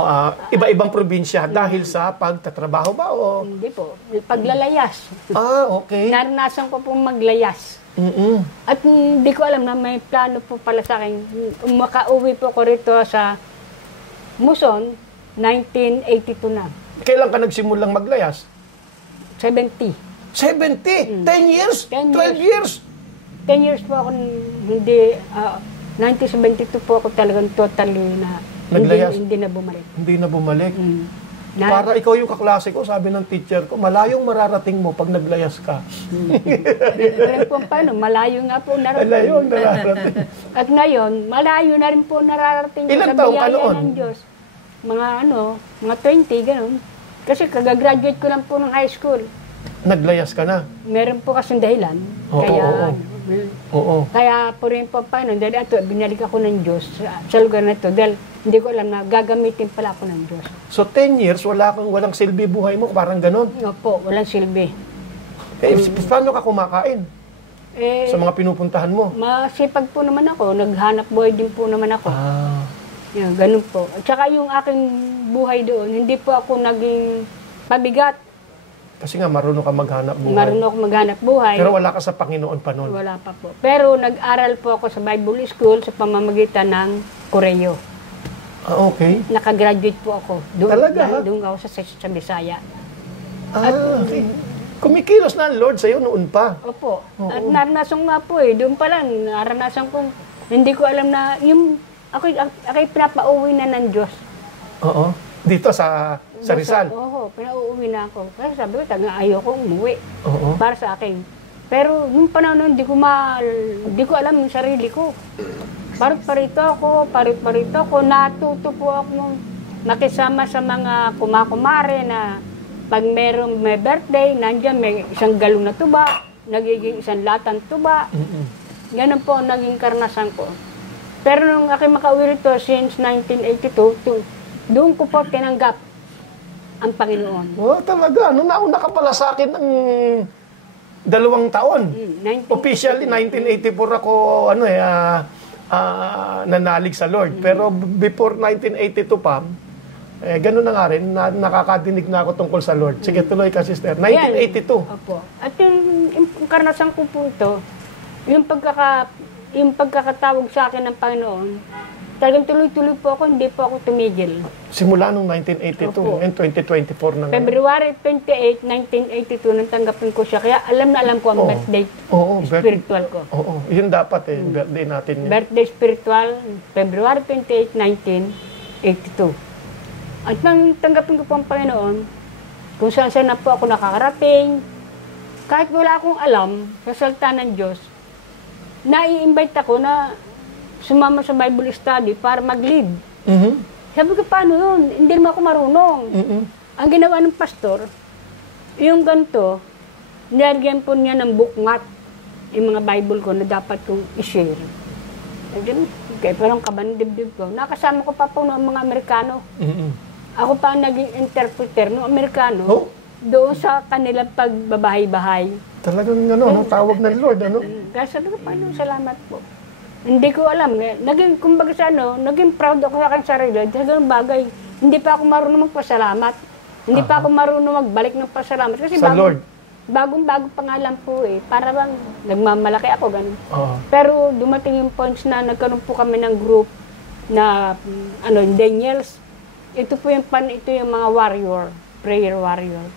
iba-ibang probinsya dahil sa pagtatrabaho ba o? Hindi po. Paglalayas. Okay. Naranasan ko pong maglayas. Mm-mm. At hindi ko alam na may plano po pala sa akin. Makauwi po ko rito sa Muson, 1982 na. Kailan ka nagsimulang maglayas? 70. 70? 10 years? 10 12 years? 10 years po ako hindi, 1972 po ako talagang totally na Naglayas? hindi na bumalik. Hindi na bumalik. Na, Para ikaw yung kaklase ko, sabi ng teacher ko, malayong mararating mo pag naglayas ka. Pero po paano, malayo nga po narating. Malayo ang nararating. At ngayon, malayo na rin po nararating. Ilang sa taon ka biyaya noon? ng Diyos. Mga 20, ganun. Kasi kagagraduate ko lang po ng high school. Naglayas ka na. Meron po kasing dahilan. Oo, kaya oo. Oo. Kaya po rin po Panginoon, dahil ito, binalik ako ng Diyos sa lugar na ito, dahil hindi ko alam na gagamitin pala ako ng Diyos. So 10 years, walang silbi buhay mo, parang ganon. Opo, walang silbi. Paano ka kumakain Eh, sa mga pinupuntahan mo? masipag po naman ako, naghanap buhay din po naman ako. Yan, ganun po. At saka yung aking buhay doon, hindi po ako naging pabigat. Kasi nga marunong ka maghanap buhay. Marunong ako maghanap buhay. Pero wala ka sa Panginoon pa noon. Wala pa po. Pero nag-aral po ako sa Bible School sa pamamagitan ng Koreo. Okay. Nakagraduate po ako. Talaga, ha? Doon ako sa Bisaya. Okay. Kumikilos na ang Lord sa'yo noon pa. Opo. Oo. At naranasan nga po doon pa lang, naranasan kong, hindi ko alam na, ako'y pinapauwi na ng Diyos. Oo. Dito sa Rizal. Oo, pinauwi na ako. Kasi sabi ko, ayaw ko umuwi. Oo. Para sa akin. Pero nung panahon, hindi ko alam yung sarili ko. Parit-parito ako, natuto po ako nung nakisama sa mga kumakumare na pag may birthday, nandiyan may isang galong na tuba, nagiging isang latang tuba. Ganun po ang naging karanasan ko. Pero nung aking makauwi rito since 1982, doon ko po tinanggap ang Panginoon. Oh, talaga. Nauna ka pala sa akin ng 2 taon. 1982. Officially, 1984 ako, nanalig sa Lord. Pero before 1982 pa, gano'n na nga rin, nakakadinig na ako tungkol sa Lord. Sige, tuloy ka, sister. 1982. Opo. At yung karanasan ko po ito, yung pagkakatawag sa akin ng Panginoon, talagang tuloy-tuloy po ako, hindi po ako tumigil. Simula nung 1982, Opo. and 2024 na ngayon. February 28, 1982, nang tanggapin ko siya. Kaya alam na alam ko ang Oo. birthday Oo, spiritual ko. Oo, yun dapat birthday natin yun. Birthday spiritual, February 28, 1982. At nang tanggapin ko po ang Panginoon, kung saan na po ako nakakarating, kahit wala akong alam sa salita ng Diyos, nai-invite ako na sumama sa Bible study para mag-lead. Sabi ko, paano yun? Hindi naman ako marunong. Ang ginawa ng pastor, yung ganito, nilagyan po niya ng bookmark yung mga Bible ko na dapat kong i-share. Kaya parang kaban dibdib ko. Nakasama ko pa po ng mga Amerikano. Ako pa ang naging interpreter ng Amerikano doon sa kanilang pagbabahay-bahay. Talagang tawag ng Lord, Kaya sabi ko, paano, salamat po. Hindi ko alam. Naging, kumbaga sa naging proud ako sa akin sarili. Sa ganun bagay, hindi pa ako marunong magpasalamat. Hindi pa ako marunong magbalik ng pasalamat. Kasi sa Lord. Bagong-bago pa nga lang po Para bang nagmamalaki ako, ganun. Pero dumating yung points na nagkaroon po kami ng group na, Daniels. Ito yung mga warrior, prayer warrior.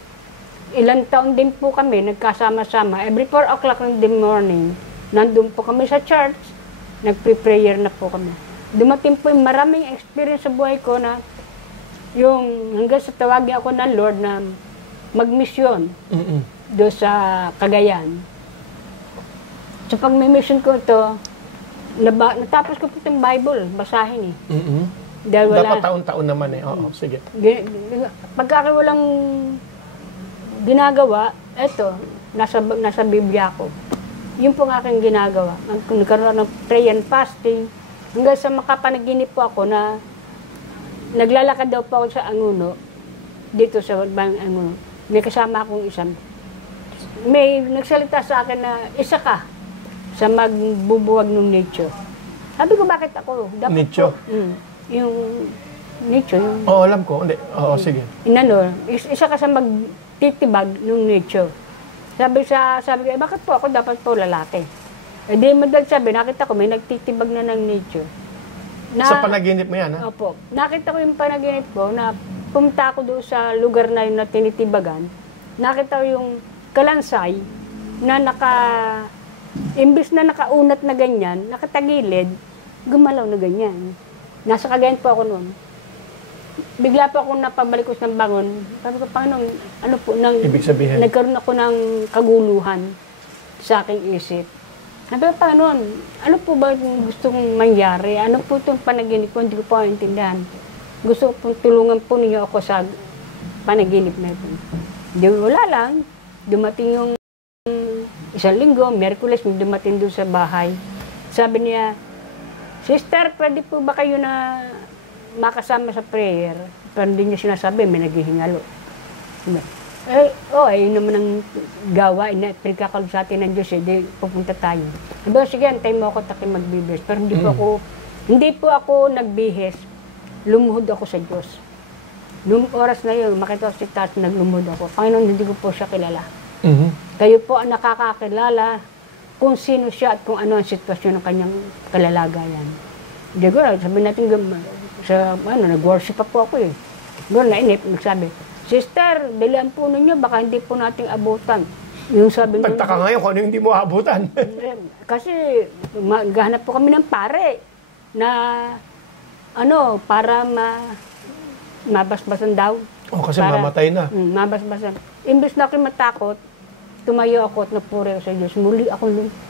Ilang taon din po kami, nagkasama-sama. Every 4 o'clock in the morning, nandun po kami sa church, nagpre-prayer na po kami. Dumating po yung maraming experience sa buhay ko na yung hanggang sa tawagin ako ng Lord na mag-mission doon sa Cagayan. So pag may mission ko ito, natapos ko po itong Bible, basahin dapat taon-taon naman Oo, sige. Pagka walang ginagawa, eto, nasa Biblia ko. Yun po ang aking ginagawa. Nagkaroon ng prayer and fasting. Hanggang sa makapanaginip po ako na naglalakad daw po ako sa Anguno, dito sa Bang Anguno. May kasama akong isang. May nagsalita sa akin na isa ka sa magbubuwag ng nature. Sabi ko, bakit ako? Dapat Nature? Yung nature. alam ko. Hindi. Sige. Isa ka sa magtitibag ng nature. Sabi ko, bakit po ako dapat po lalaki? Di madalag sabi, nakita ko may nagtitibag na ng nature. Sa panaginip mo yan, ha? Opo. Nakita ko yung panaginip ko na pumunta ako doon sa lugar na yun na tinitibagan. Nakita ko yung kalansay na imbis na nakaunat na ganyan, nakatagilid, gumalaw na ganyan. Nasa Cagayan po ako noon. Bigla po ako napabalikos ng bangon. Sabi ko, Panginoon, ibig sabihin? Nagkaroon ako ng kaguluhan sa aking isip. Sabi ko, Panginoon, ano po ba gusto kong mangyari? Ano po itong panaginip ko? Hindi ko po maintindihan. Gusto ko pong tulungan po ninyo ako sa panaginip na ito. Wala lang. Dumating yung isang linggo, Miyerkules, dumating doon sa bahay. Sabi niya, Sister, pwede po ba kayo na makasama sa prayer? Pero hindi niya sinasabi, may naghihingalo. Ayun naman ang gawa, pinagkakalog sa atin ng Diyos, di pupunta tayo. Sabi, sige, antay mo ako, takin magbibihis. Pero hindi po ako nagbihis. Lumuhod ako sa Diyos. Noong oras na yun, makita ko si Taas, naglumuhod ako. Panginoon, hindi ko po siya kilala. Kayo po ang nakakakilala kung sino siya at kung ano ang sitwasyon ng kanyang kalalagayan. Hindi ko, sabi natin, nag-worship pa po ako eh. Doon nainip, nagsabi, Sister, dalian po ninyo, baka hindi po nating abutan. Yung sabi nagtaka ngayon kung ano yung hindi mo abutan. Kasi, maghanap po kami ng pare na, para mabasbasan daw. Kasi mamatay na. Mabasbasan. Imbes na ako matakot, tumayo ako at napuri ako sa Diyos.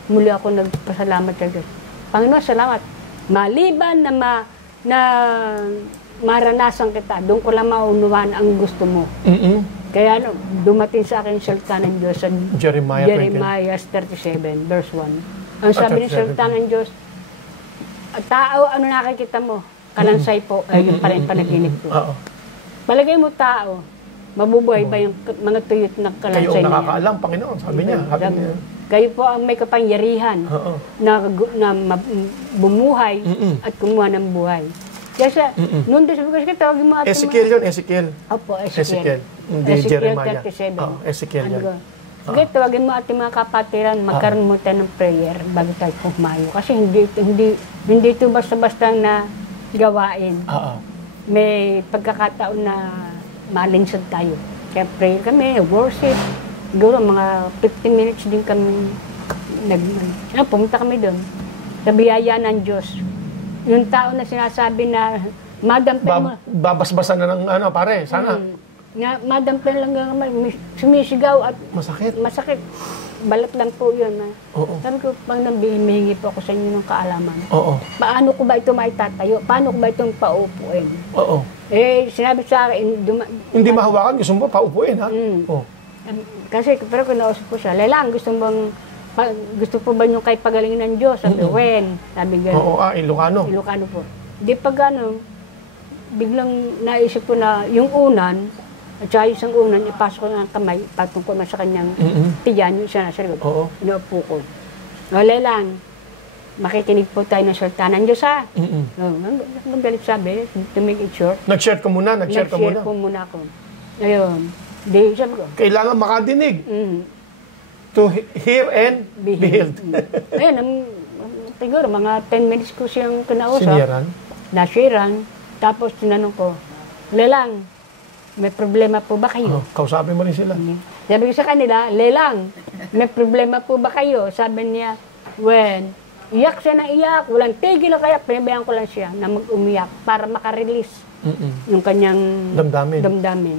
Muli ako nagpasalamat sa Diyos. Panginoon, salamat. Maliban na maranasan kita, doon ko lang maunuhan ang gusto mo. Kaya dumating sa akin yung salita ng Diyos sa Jeremiah 37, verse 1. Ang sabi ng salita ng Diyos, tao, ano nakikita mo? Kalansay po, ay yung panaginip ko. Palagay mo tao, mabubuhay ba yung mga tuyot na kalansay niya? Kayo ang nakakaalam, Panginoon, sabi niya. Kayo po ang may kapangyarihan na bumuhay at kumuha ng buhay. Kasi, noon din sabi ko, tawagin mo ating Ezekiel yun, Ezekiel. Opo, Ezekiel. Hindi Jeremiah. 37. Ezekiel yun. Sige, tawagin mo ating mga kapatiran, magkaroon mo tayo ng prayer bago tayo pumayo. Kasi hindi ito basta-basta na gawain. May pagkakataon na malinsad tayo. Kaya prayer kami, worship. Siguro mga 15 minutes din kami pumunta kami doon. Sa biyaya ng Diyos. Yung tao na sinasabi na madampen mo. Babasbasan na ng pare, sana. Madampen lang sumisigaw at masakit. Balat lang po yun. Sabi ko, Panginoon, humihingi po ako sa inyo ng kaalaman. Paano ko ba ito maitatayo? Paano ko ba itong paupuin? Sinabi sa akin, hindi mahawakan, gusto mo paupuin, ha? Kasi, pero kinausap ko siya, Lelang, gusto po ba nyo kay pagalingin ng Diyos? Sabi, when? Sabi gano'n. Ilocano. Ilocano po. Di pag biglang naisip ko na yung unan, at saka isang unan, ipasok ko ng kamay, patong ko na sa kanyang tiyan, yung siya nasa likod. Inuupo ko. Lelang, makikinig po tayo ng salita ng Diyos, ha? Ang galit sabi, to make it short. Nag-share ko muna. Nag-share po muna ako. Ayun. Di, sabi ko. Kailangan makadinig. To hear and be healed. Ayun, siguro mga 10 minutes ko siyang kinausap. Siniran? Nashiran. Tapos tinanong ko, Lelang, may problema po ba kayo? Kausapin mo rin sila. Sabi ko sa kanila, Lelang, may problema po ba kayo? Sabi niya, when iyak siya na iyak, walang tigil na kaya, pinabayaan ko lang siya na mag-umiyak para makarelease yung kanyang damdamin.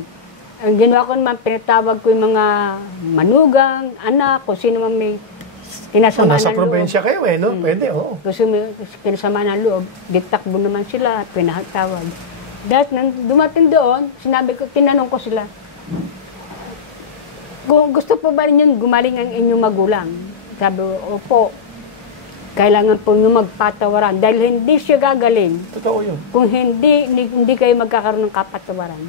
Ang ginawa ko naman, pinatawag ko yung mga manugang, anak, kung sino man may kinasama ng loob. Nasa probinsya kayo no? Pwede, oo. Kasi may kinasama ng loob, ditakbo naman sila, pinatawag. Dahil nang dumating doon, tinanong ko sila, gusto po ba ninyo gumaling ang inyong magulang? Sabi ko, opo. Kailangan po nyo magpatawaran dahil hindi siya gagaling. Totoo yun. Kung hindi kayo magkakaroon ng kapatawaran.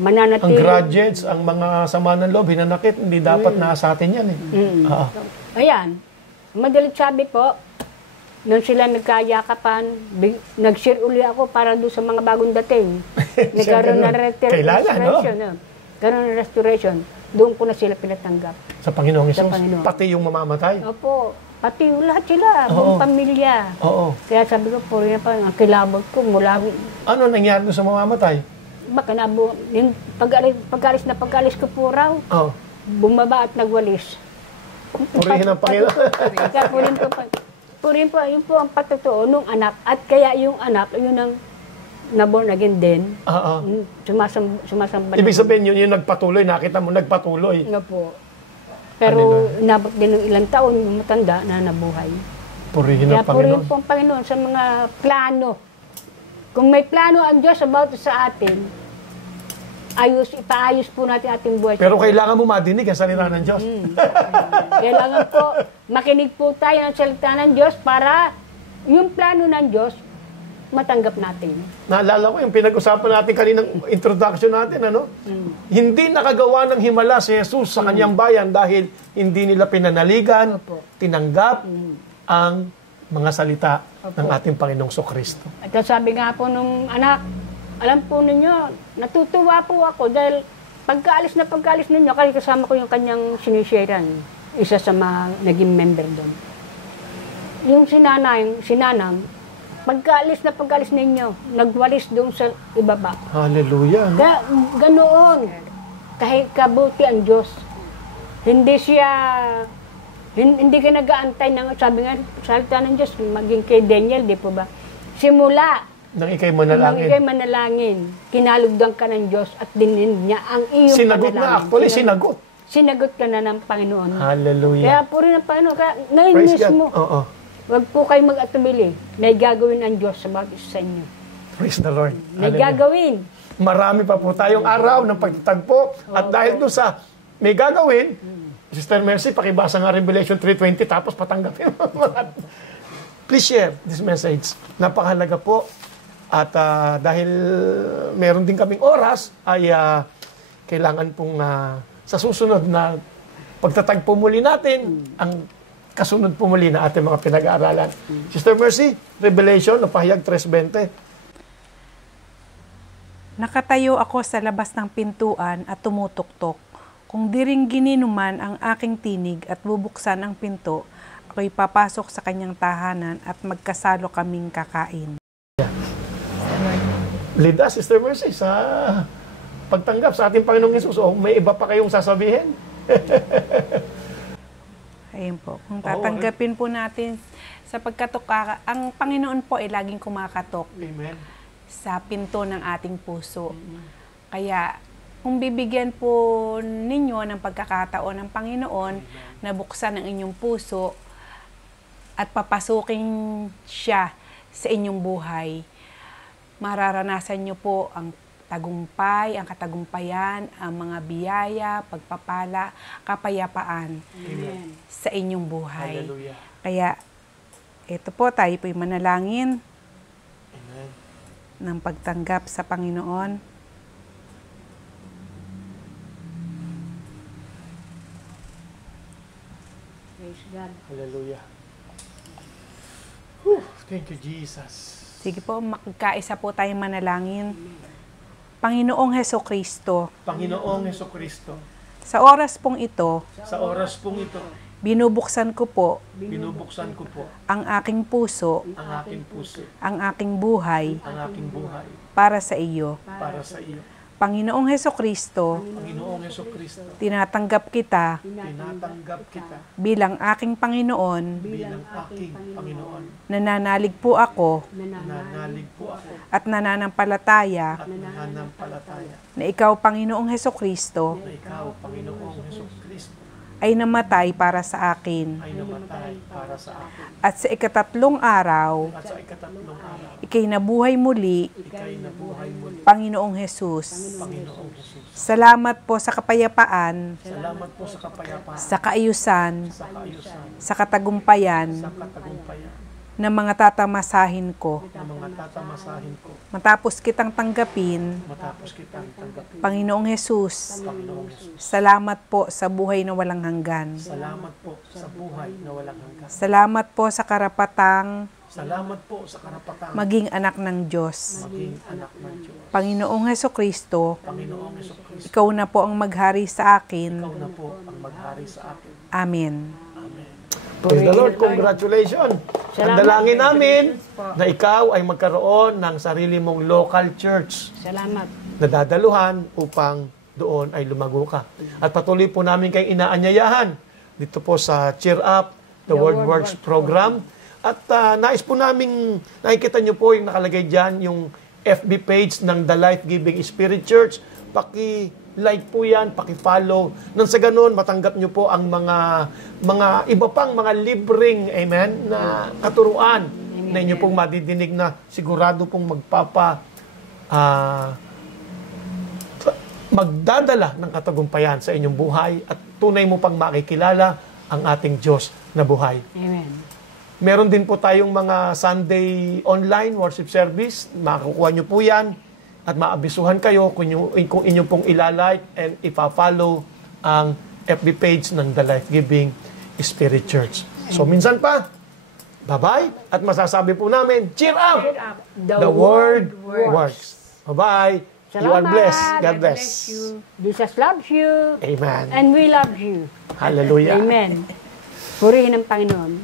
Mananatili. Ang grudges, ang mga sama ng loob, hinanakit, hindi dapat nasa atin yan eh. Ayan. Madalit sabi po, nung sila nagkayakapan, nag-share uli ako para doon sa mga bagong dating. Nagkaroon ng restoration. Karoon ng restoration. Doon ko na sila pinatanggap. Sa Panginoong Isus? Pati yung mamamatay? Opo. Pati lahat sila, buong pamilya. Kaya sabi ko, puri na pa, ang kilabot ko mula. Ano nangyari doon sa mamamatay? Baka yung pag-alis ko po raw, bumaba at nagwalis. Purihin ang Panginoon. Purin po, yun po ang patotoo nung anak. At kaya yung anak, yun ang na-born again din. Sumasamba. Ibig sabihin yun yung nagpatuloy, nakita mo nagpatuloy. Nga po. Pero inabot din ng ilang taon, yung matanda na nabuhay. Purihin ang Panginoon. Kaya purihin po ang Panginoon sa mga plano. Kung may plano ang Diyos about sa atin, ipaayos po natin ating buhay. Pero kailangan mo madinig ang salita ng Diyos. Kailangan po, makinig po tayo ng salita ng Diyos para yung plano ng Diyos, matanggap natin. Naalala ko yung pinag-usapan natin kaninang introduction natin, ano? Hindi nakagawa ng himala si Jesus sa kanyang bayan dahil hindi nila pinanaligan, tinanggap ang mga salita ng ating Panginoong Kristo. At sabi nga po nung anak, alam po ninyo, natutuwa po ako dahil pagkaalis ninyo, kasi kasama ko yung kanyang sinisharean, isa sa mga naging member doon. Yung sinanang, pagkaalis ninyo, nagwalis doon sa ibaba. Hallelujah. No? Ganoon, kahit kabuti ang Diyos. Hindi ka nag-aantay ng, sabi nga, salita ng Diyos, maging kay Daniel, di po ba? Simula, nang ikay manalangin. Kinalugdan ka ng Diyos at dinin niya ang iyong sinagot panalangin. Na, actually, sinagot. Sinagot ka na ng Panginoon. Hallelujah. Kaya puri ng Panginoon. Kaya ngayon mismo, wag po kayo mag-atumili. May gagawin ang Diyos sa bawat isa sa inyo. Praise the Lord. May gagawin. Marami pa po tayong araw ng pagtatagpo. At dahil doon sa may gagawin, Sister Mercy, pakibasa nga Revelation 3:20 tapos patanggapin mo. Please share this message. Napakahalaga po. At dahil meron din kaming oras, ay kailangan pong sa susunod na pagtatagpo muli natin, ang kasunod po muli na ating mga pinag-aaralan. Sister Mercy, Revelation, napahayag 3:20. Nakatayo ako sa labas ng pintuan at tumutuktok. Kung diringginin naman ang aking tinig at bubuksan ang pinto, ako'y papasok sa kanyang tahanan at magkasalo kaming kakain. Lead us, Sister Mercy, sa pagtanggap sa ating Panginoong Hesus. O may iba pa kayong sasabihin? Ayun po. Kung tatanggapin po natin sa pagkatok, ang Panginoon po ay laging kumakatok. Amen. Sa pinto ng ating puso. Kaya, kung bibigyan po ninyo ng pagkakataon ng Panginoon na buksan ang inyong puso at papasukin siya sa inyong buhay, mararanasan nyo po ang tagumpay, ang katagumpayan, ang mga biyaya, pagpapala, kapayapaan sa inyong buhay. Hallelujah. Kaya, ito po, tayo po'y manalangin Amen. ng pagtanggap sa Panginoon. Praise God. Hallelujah. Whew, thank you, Jesus. Sige po, magkaisa po tayong manalangin. Panginoong Hesukristo, Panginoong Hesukristo, sa oras pong ito, sa oras pong ito, binubuksan ko po binubuksan ko po ang aking puso, ang aking puso, ang aking buhay ang aking buhay para sa iyo. para sa iyo. Panginoong Hesukristo, Panginoong Hesukristo, tinatanggap kita tinatanggap kita bilang aking Panginoon. bilang aking Panginoon. Nananalig po ako Nanalig po ako at nananampalataya at nananampalataya na ikaw, Panginoong Hesukristo, na ikaw, Panginoong Hesukristo, ay namatay para sa akin. ay namatay para sa akin. At sa ikatatlong araw, At sa ikatatlong araw, ikay nabuhay muli, ikay nabuhay muli, Panginoong Jesus. Panginoong Jesus. Salamat po sa kapayapaan, Salamat po sa kapayapaan, sa kaayusan, sa kaayusan, sa katagumpayan sa katagumpayan ng mga tatamasahin ko. ng mga tatamasahin ko Matapos kitang tanggapin, matapos kitang tanggapin. Panginoong Jesus, Panginoong Jesus. salamat po sa buhay na walang hanggan. Salamat po sa buhay na walang hanggan. Salamat po sa karapatang Salamat po sa karapatang maging anak ng Diyos. maging anak ng Diyos. Panginoong Hesukristo, Panginoong Jesucristo, ikaw na po ang maghari sa akin. ikaw na po ang maghari sa akin. Amen. Praise the Lord. Congratulations. Ang dalangin namin na ikaw ay magkaroon ng sarili mong local church Salamat. na dadaluhan upang doon ay lumago ka. At patuloy po namin kayong inaanyayahan dito po sa Cheer Up, the Word Works program. At nais po namin, nakikita nyo po yung nakalagay dyan, yung FB page ng The Life Giving Spirit Church. Paki-like po yan, paki-follow. Nang sa ganun, matanggap nyo po ang mga iba pang mga libreng, amen, na katuruan na inyo pong madidinig na sigurado pong magdadala ng katagumpayan sa inyong buhay at tunay mo pang makikilala ang ating Diyos na buhay. Amen. Meron din po tayong mga Sunday online worship service. Makakuha nyo po yan at maabisuhan kayo kung inyong pong ilalike and ipa-follow ang FB page ng The Life Giving Spirit Church. So minsan pa, bye-bye at masasabi po namin, cheer up! The Word works. Bye-bye! You are blessed. God bless. You. Jesus loves you. Amen. And we love you. Hallelujah. Amen. Purihin ang Panginoon.